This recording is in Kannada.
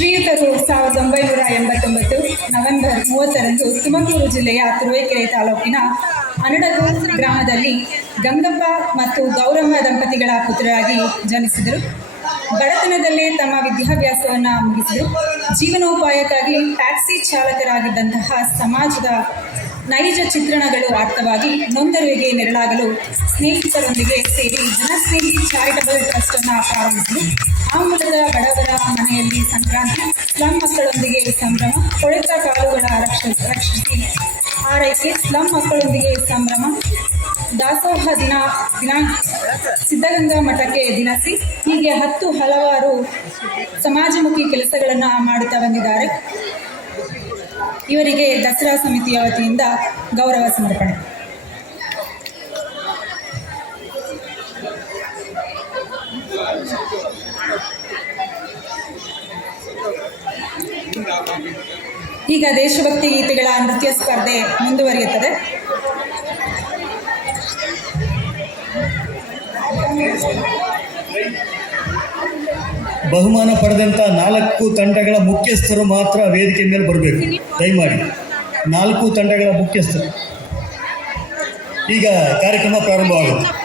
ಶ್ರೀಯುತರು ಸಾವಿರದ ಒಂಬೈನೂರ ಎಂಬತ್ತೊಂಬತ್ತು ನವೆಂಬರ್ ಮೂವತ್ತರಂದು ತುಮಕೂರು ಜಿಲ್ಲೆಯ ತುರುವೇಕೆರೆ ತಾಲೂಕಿನ ಅನಡಗು ಗ್ರಾಮದಲ್ಲಿ ಗಂಗಪ್ಪ ಮತ್ತು ಗೌರಮ್ಮ ದಂಪತಿಗಳ ಪುತ್ರರಾಗಿ ಜನಿಸಿದರು. ಬಡತನದಲ್ಲೇ ತಮ್ಮ ವಿದ್ಯಾಭ್ಯಾಸವನ್ನು ಮುಗಿಸಿದರು. ಜೀವನೋಪಾಯಕ್ಕಾಗಿ ಟ್ಯಾಕ್ಸಿ ಚಾಲಕರಾಗಿದ್ದಂತಹ ಸಮಾಜದ ನೈಜ ಚಿತ್ರಣಗಳು ಅರ್ಥವಾಗಿ ನೊಂದರಿಗೆ ನೆರಳಾಗಲು ಸ್ನೇಹಿತರೊಂದಿಗೆ ಸೇರಿ ಜನಸ್ನೇಹಿ ಚಾರಿಟಬಲ್ ಟ್ರಸ್ಟ್ ಅನ್ನು ಪ್ರಾರಂಭಿಸಿದರು ಆ ಮೂಲಕ ಬಡವರ ಮನೆಯಲ್ಲಿ ಸಂಕ್ರಾಂತಿ, ಸ್ಲಂ ಮಕ್ಕಳೊಂದಿಗೆ ಸಂಭ್ರಮ, ಕೊಳೆತ ಕಾಲುಗಳ ರಕ್ಷ ರಕ್ಷಿಸಿ ಆರೈಕೆ, ಸ್ಲಂ ಮಕ್ಕಳೊಂದಿಗೆ ಸಂಭ್ರಮ, ದಾಸೋಹ ದಿನ ದಿನ, ಸಿದ್ಧಗಂಗಾ ಮಠಕ್ಕೆ ದಿನಸಿ, ಹೀಗೆ ಹತ್ತು ಹಲವಾರು ಸಮಾಜಮುಖಿ ಕೆಲಸಗಳನ್ನು ಮಾಡುತ್ತಾ ಬಂದಿದ್ದಾರೆ. ಇವರಿಗೆ ದಸರಾ ಸಮಿತಿಯ ವತಿಯಿಂದ ಗೌರವ ಸಮರ್ಪಣೆ. ಈಗ ದೇಶಭಕ್ತಿ ಗೀತೆಗಳ ನೃತ್ಯ ಸ್ಪರ್ಧೆ ಮುಂದುವರಿಯುತ್ತದೆ. ಬಹುಮಾನ ಪಡೆದಂಥ ನಾಲ್ಕು ತಂಡಗಳ ಮುಖ್ಯಸ್ಥರು ಮಾತ್ರ ವೇದಿಕೆ ಮೇಲೆ ಬರಬೇಕು. ದಯಮಾಡಿ. ನಾಲ್ಕು ತಂಡಗಳ ಮುಖ್ಯಸ್ಥರು. ಈಗ ಕಾರ್ಯಕ್ರಮ ಪ್ರಾರಂಭವಾಗುತ್ತೆ